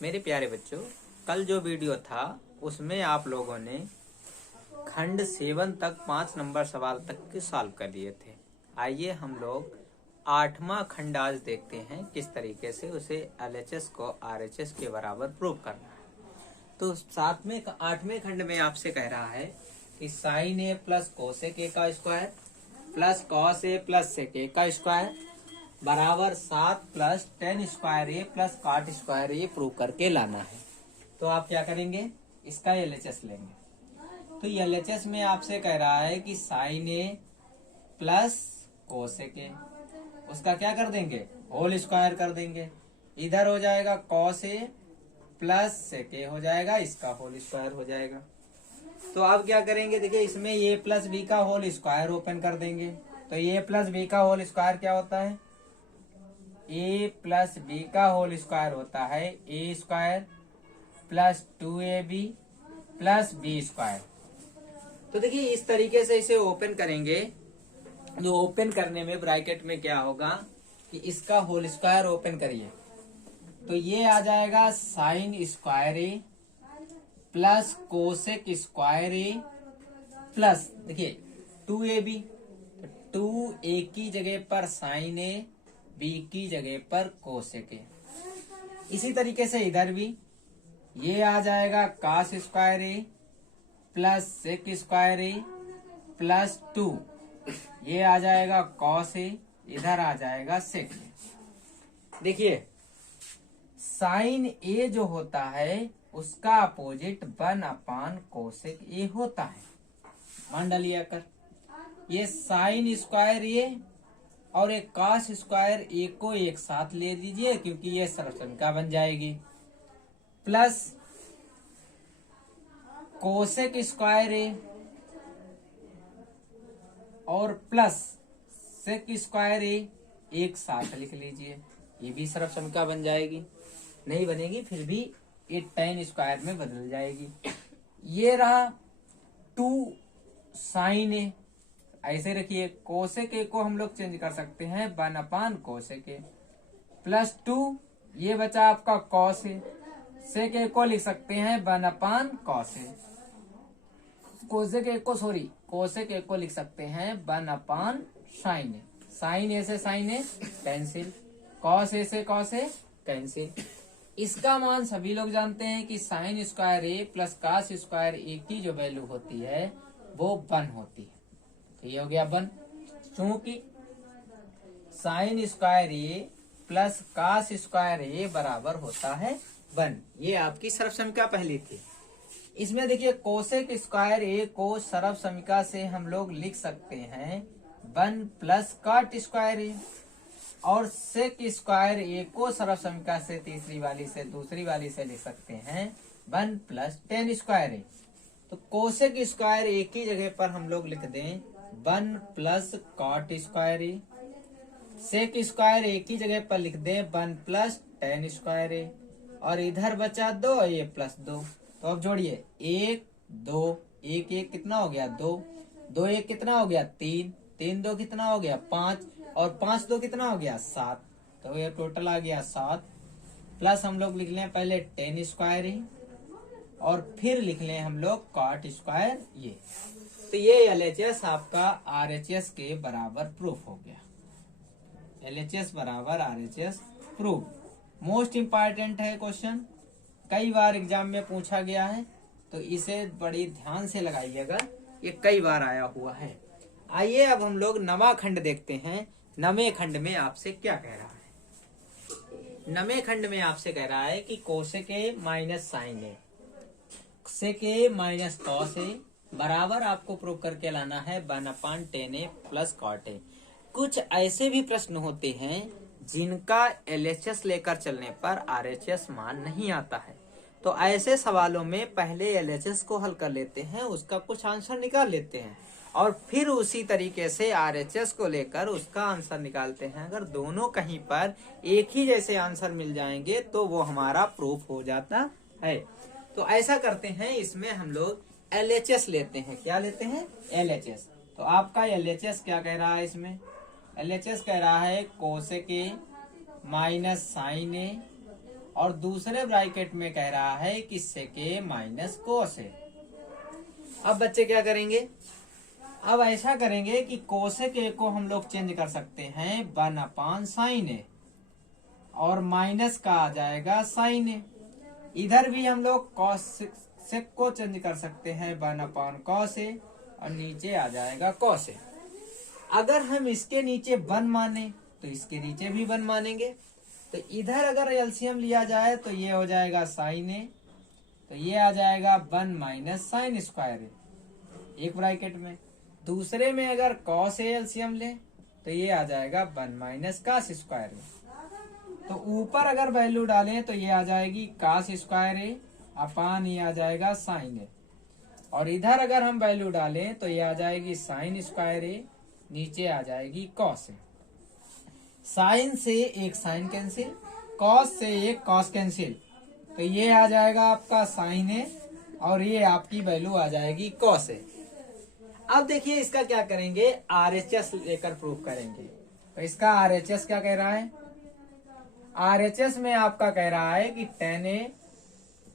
मेरे प्यारे बच्चों, कल जो वीडियो था उसमें आप लोगों ने खंड 7 तक 5 नंबर सवाल तक के सॉल्व कर लिए थे। आइए हम लोग 8वां खंड आज देखते हैं किस तरीके से उसे एलएचएस को आरएचएस के बराबर प्रूव करना है। तो 8वें खंड में आपसे कह रहा है कि sine A plus cosec A का square plus cos A plus sec A का स्क्वायर बराबर 7 plus tan square A plus cot square A prove करके लाना है। तो आप क्या करेंगे, इसका एलएचएस लेंगे। तो एलएचएस में आपसे कह रहा है कि sine A plus cosec A, उसका क्या कर देंगे, होल स्क्वायर कर देंगे। इधर हो जाएगा कॉस ए प्लस सेक ए हो जाएगा, इसका होल स्क्वायर हो जाएगा। तो आप क्या करेंगे, देखिए इसमें ए प्लस बी का होल स्क्वायर ओपन कर देंगे। तो ए प्लस बी का होल स्क्वायर क्या होता है, ए प्लस बी का होल स्क्वायर होता है A square plus 2ab plus B square. तो देखिए इस तरीके से इसे ओपन करेंगे। जो ओपन करने में ब्रैकेट में क्या होगा कि इसका होल स्क्वायर ओपन करिए तो ये आ जाएगा sine square A plus cosec square A plus देखिए 2ab, तो 2a की जगह पर साइन ए, बी की जगह पर कोसेक ए। इसी तरीके से इधर भी ये आ जाएगा कास square A plus sec square A plus 2, ये आ जाएगा कॉस ए, इधर आ जाएगा सेक ए। देखिए साइन ए जो होता है उसका अपोजिट 1/कोसेक ए होता है। मान डालिए कर ये साइन स्क्वायर ए और एक कॉस स्क्वायर ए को एक साथ ले लीजिए क्योंकि ये सरलसंख्या बन जाएगी, प्लस कोसेक स्क्वायर ए और प्लस सेक स्क्वायर ए एक साथ लिख लीजिए, ये भी सरलसंख्या बन जाएगी। नहीं बनेगी फिर भी ये टेन स्क्वायर में बदल जाएगी। ये रहा 2 साइन ए, ऐसे रखिए कोसेक ए को हम लोग चेंज कर सकते हैं 1/कोसेक ए प्लस 2, ये बचा आपका कॉस ए, सेक ए को लिख सकते हैं 1/कॉस ए, कोसेक ए को लिख सकते हैं 1/साइन ए। साइन ए से sign A cancel, cos A से कॉस ए कैंसिल। इसका मान सभी लोग जानते हैं कि sine square A plus cos square ए की जो वैल्यू होती है वो 1 होती है। तो ये हो गया 1, क्योंकि sine square A plus cos square ए बराबर होता है 1। ये आपकी सर्वसमीका पहली थी। इसमें देखिए कोसेक स्क्वायर ए को सर्वसमीका से हम लोग लिख सकते हैं 1 प्लस कॉट स्क्वायर ए, और सेक स्क्वायर ए को सर्वसमीका से तीसरी वाली से दूसरी वाली से लिख सकते हैं 1 प्लस टेन स्क्वायर ए। तो कोसेक स्क्वायर ए की जगह पर हम लोग लिख दें 1 प्लस कॉट स्क्वायर ए, सेक स्क्वायर ए की जगह पर लिख दें 1 प्लस टेन स्क्वायर ए, और इधर बचा 2 ए प्लस 2। तो अब जोड़िए 1 2, 1 1 कितना हो गया 2, 2 1 कितना हो गया 3, 3 2 कितना हो गया 5, और 5 2 कितना हो गया 7। तो ये टोटल आ गया 7, प्लस हम लोग लिख लें पहले टेन स्क्वायर ए और फिर लिख लें हम लोग कॉट स्क्वायर ये। तो ये एलएचएस आपका आरएचएस के बराबर प्रूफ हो गया। एलएचएस बराबर आरएचएस प्रूफ। मोस्ट इंपॉर्टेंट है क्वेश्चन, कई बार एग्जाम में पूछा गया है, तो इसे बड़ी ध्यान से लगाइएगा, ये कई बार आया हुआ है। आइए अब हम लोग 9वां खंड देखते हैं। 9वें खंड में आपसे क्या कह रहा है। 9वें खंड में आपसे कह रहा है कि cosec A minus sine A, sec A minus cos A बराबर आपको प्रूव करके लाना है 1/tan A plus cot A. कुछ ऐसे भी प्रश्न होते हैं जिनका एलएचएस लेकर चलने पर आरएचएस मान नहीं आता है। तो ऐसे सवालों में पहले एलएचएस को हल कर लेते हैं, उसका कुछ आंसर निकाल लेते हैं और फिर उसी तरीके से आरएचएस को लेकर उसका आंसर निकालते हैं। अगर दोनों कहीं पर एक ही जैसे आंसर मिल जाएंगे तो वो हमारा प्रूफ हो जाता है। तो ऐसा करते हैं, इसमें हम लोग एलएचएस लेते हैं। क्या लेते हैं, एलएचएस। तो आपका एलएचएस क्या कह रहा है, इसमें एलएचएस कह रहा है कोसेक ए माइनस साइन ए और दूसरे ब्रैकेट में कह रहा है कि sec a minus cos a। अब बच्चे क्या करेंगे, अब ऐसा करेंगे कि कोसेक ए को हम लोग चेंज कर सकते हैं 1/sin a और माइनस का आ जाएगा sin a। इधर भी हम लोग कोसेक को चेंज कर सकते हैं 1/cos a और नीचे आ जाएगा cos a। अगर हम इसके नीचे 1 माने तो इसके नीचे भी 1 मानेंगे, तो इधर अगर एलसीएम लिया जाए तो ये हो जाएगा sin a, तो ये आ जाएगा 1 माइनस साइन स्क्वायर a एक ब्रैकेट में। दूसरे में अगर cos a एलसीएम ले तो ये आ जाएगा 1 माइनस कास स्क्वायर a। तो ऊपर अगर वैल्यू डालें तो ये आ जाएगी कास स्क्वायर a अपान ये आ जाएगा साइन a, और इधर अगर हम वैल्यू डालें तो ये आ जाएगी साइन स्क्वायर a, नीचे आ जाएगी cos a। साइन से एक साइन कैंसिल, cos से एक cos कैंसिल, तो ये आ जाएगा आपका साइन a और ये आपकी वैल्यू आ जाएगी cos a। अब देखिए इसका क्या करेंगे, आरएचएस लेकर प्रूफ करेंगे। तो इसका आरएचएस क्या कह रहा है, आरएचएस में आपका कह रहा है कि tan a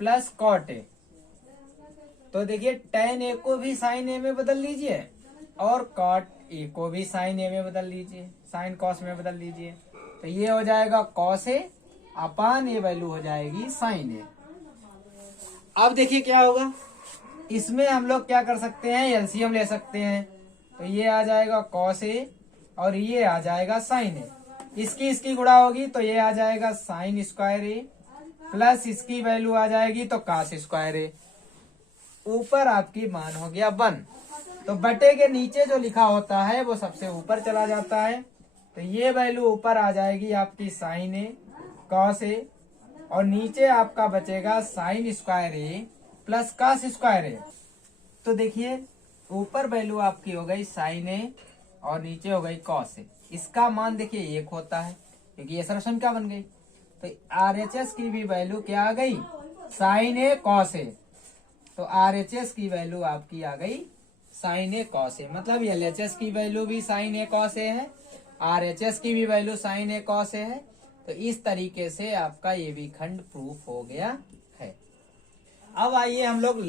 plus cot a। तो देखिए tan a को भी sin a में बदल लीजिए और cot a को भी sin a में बदल लीजिए, sin cos में बदल लीजिए, तो ये हो जाएगा cos a अपान ये वैल्यू हो जाएगी sin a। अब देखिए क्या होगा, इसमें हम लोग क्या कर सकते हैं, एलसीएम ले सकते हैं, तो ये आ जाएगा cos a और ये आ जाएगा sin a। इसकी गुणा होगी तो ये आ जाएगा साइन स्क्वायर a प्लस इसकी वैल्यू आ जाएगी तो कास स्क्वायर a। ऊपर आपकी मान हो गया 1, तो बटे के नीचे जो लिखा होता है वो सबसे ऊपर चला जाता है, तो ये वैल्यू ऊपर आ जाएगी आपकी साइन a cos a और नीचे आपका बचेगा sine square a plus cos square a। तो देखिए ऊपर वैल्यू आपकी हो गई साइन a और नीचे हो गई cos a। इसका मान देखिए 1 होता है क्योंकि ये सरसम क्या बन गई, तो आरएचएस की भी वैल्यू क्या आ गई, साइन a cos a। तो आरएचएस की वैल्यू आपकी आ गई साइन a cos a, मतलब एलएचएस की वैल्यू भी साइन a cos a है, आरएचएस की भी value sine a cos a है। तो इस तरीके से आपका ये भी खंड प्रूफ हो गया है। अब आइए हम लोग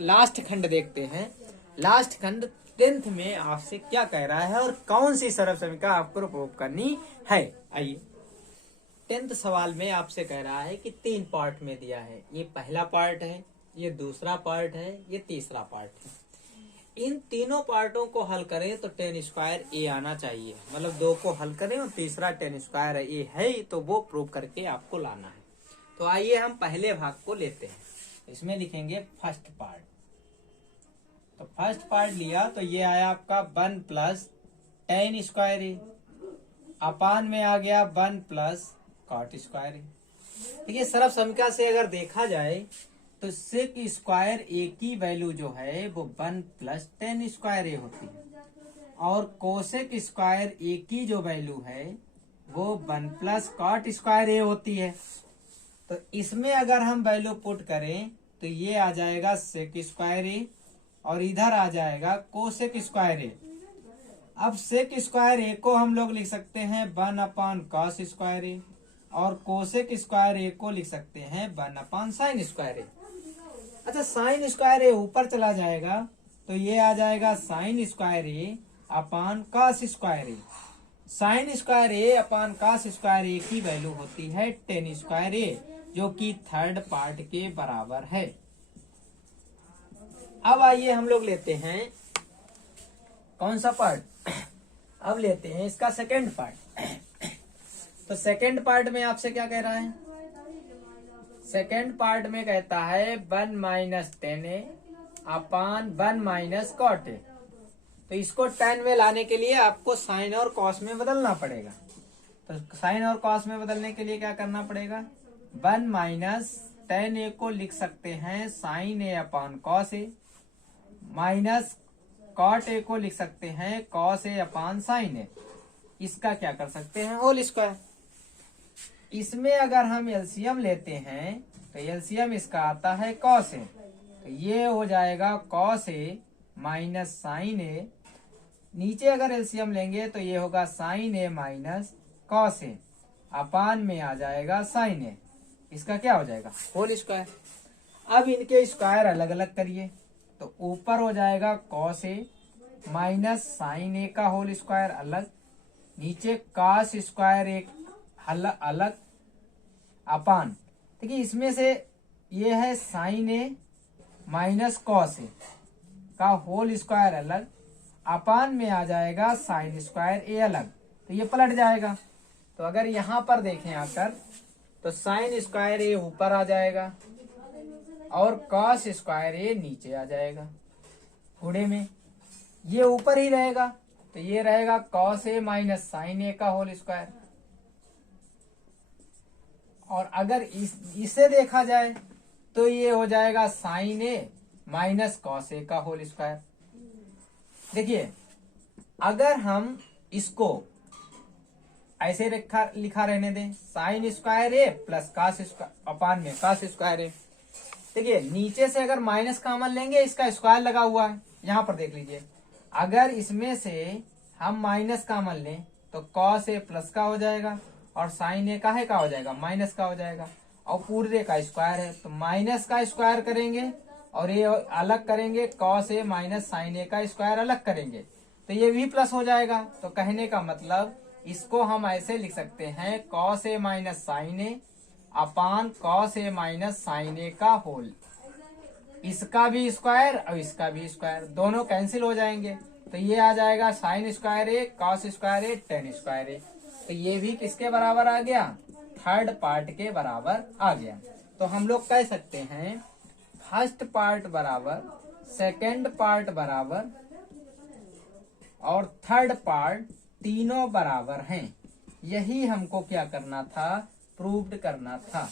लास्ट खंड देखते हैं। लास्ट खंड 10th में आपसे क्या कह रहा है और कौन सी सर्वसमीका आपको प्रूफ करनी है। आइए 10th सवाल में आपसे कह रहा है कि 3 पार्ट में दिया है, ये पहला पार्ट है, ये दूसरा पार्ट है, ये तीसरा पार्ट है। इन तीनों पार्टों को हल करें तो tan स्क्वायर a आना चाहिए, मतलब 2 को हल करें और तीसरा tan स्क्वायर a है तो वो प्रूव करके आपको लाना है। तो आइए हम पहले भाग को लेते हैं, इसमें लिखेंगे फर्स्ट पार्ट। तो फर्स्ट पार्ट लिया तो ये आया आपका 1 plus tan square a upon में आ गया 1 प्लस cot स्क्वायर a। देखिए सर्वसमीका से अगर देखा जाए तो सेक स्क्वायर a की वैल्यू जो है वो 1 प्लस tan स्क्वायर a होती है और कोसेक स्क्वायर a की जो वैल्यू है वो 1 प्लस cot स्क्वायर a होती है। तो इसमें अगर हम वैल्यू पुट करें तो ये आ जाएगा सेक स्क्वायर a और इधर आ जाएगा कोसेक स्क्वायर a। अब सेक स्क्वायर a को हम लोग लिख सकते हैं 1/cos स्क्वायर a और कोसेक स्क्वायर a को लिख सकते हैं 1/sin स्क्वायर a। अच्छा साइन स्क्वायर a ऊपर चला जाएगा तो ये आ जाएगा sine square a upon cos square a। Sine square a upon cos square a की वैल्यू होती है tan स्क्वायर a, जो कि थर्ड पार्ट के बराबर है। अब आइए हम लोग लेते हैं कौन सा पार्ट, अब लेते हैं इसका सेकंड पार्ट। तो सेकंड पार्ट में आपसे क्या कह रहा है, सेकंड पार्ट में कहता है 1 minus tan a upon 1 minus cot a। तो इसको tan में लाने के लिए आपको साइन और कॉस में बदलना पड़ेगा। तो साइन और कॉस में बदलने के लिए क्या करना पड़ेगा, 1 माइनस tan a को लिख सकते हैं sine a upon cos a, minus cot a को लिख सकते हैं cos a upon sine a। इसका क्या कर सकते हैं, होल स्क्वायर। इसमें अगर हम एलसीएम लेते हैं तो एलसीएम इसका आता है cos a, तो ये हो जाएगा cos a minus sine a। नीचे अगर एलसीएम लेंगे तो ये होगा sine a minus cos a, upon में आ जाएगा साइन ए, इसका क्या हो जाएगा होल स्क्वायर। अब इनके स्क्वायर अलग अलग करिए तो ऊपर हो जाएगा कॉस ए माइनस साइन ए का होल स्क्वायर अलग, नीचे कॉस स्क्वायर एक अलग अपान, देखिए इसमें से ये है साइन ए माइनस कॉस ए का होल स्क्वायर अलग, अपान में आ जाएगा साइन स्क्वायर ए अलग, तो ये पलट जाएगा। तो अगर यहां पर देखें आकर तो साइन स्क्वायर ए ऊपर आ जाएगा और कॉस स्क्वायर ए नीचे आ जाएगा। गुणे में ये ऊपर ही रहेगा तो ये रहेगा कॉस ए माइनस साइन ए का होल स्क्वायर। और अगर इसे देखा जाए तो ये हो जाएगा साइन ए माइनस कॉस ए का होल स्क्वायर। देखिए अगर हम इसको ऐसे लिखा रहने दें sine square A plus cos square upon में कॉस स्क्वायर ए, देखिए नीचे से अगर माइनस कॉमन लेंगे इसका स्क्वायर लगा हुआ है, यहां पर देख लीजिए अगर इसमें से हम माइनस कॉमन लें तो कॉस ए प्लस का हो जाएगा और साइन ए काहे का हो जाएगा माइनस का हो जाएगा, और पूरे का स्क्वायर है तो माइनस का स्क्वायर करेंगे और ये अलग करेंगे कॉस ए माइनस साइन ए का स्क्वायर अलग करेंगे तो ये भी प्लस हो जाएगा। तो कहने का मतलब इसको हम ऐसे लिख सकते हैं cos A minus sine A upon cos A minus sine ए का होल, इसका भी स्क्वायर और इसका भी स्क्वायर दोनों कैंसिल हो जाएंगे तो ये आ जाएगा साइन स्क्वायर ए कॉस स्क्वायर ए टेन स्क्वायर ए, तो ये भी किसके बराबर आ गया थर्ड पार्ट के बराबर आ गया। तो हम लोग कह सकते हैं फर्स्ट पार्ट बराबर सेकंड पार्ट बराबर और थर्ड पार्ट तीनों बराबर हैं। यही हमको क्या करना था प्रूव्ड करना था।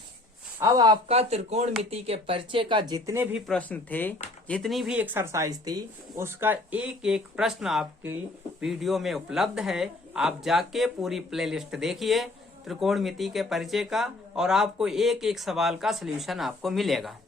अब आपका त्रिकोणमिति के परिचय का जितने भी प्रश्न थे जितनी भी एक्सरसाइज थी उसका एक एक प्रश्न आपकी वीडियो में उपलब्ध है, आप जाके पूरी प्लेलिस्ट देखिए त्रिकोणमिति के परिचय का और आपको एक एक सवाल का सलूशन आपको मिलेगा।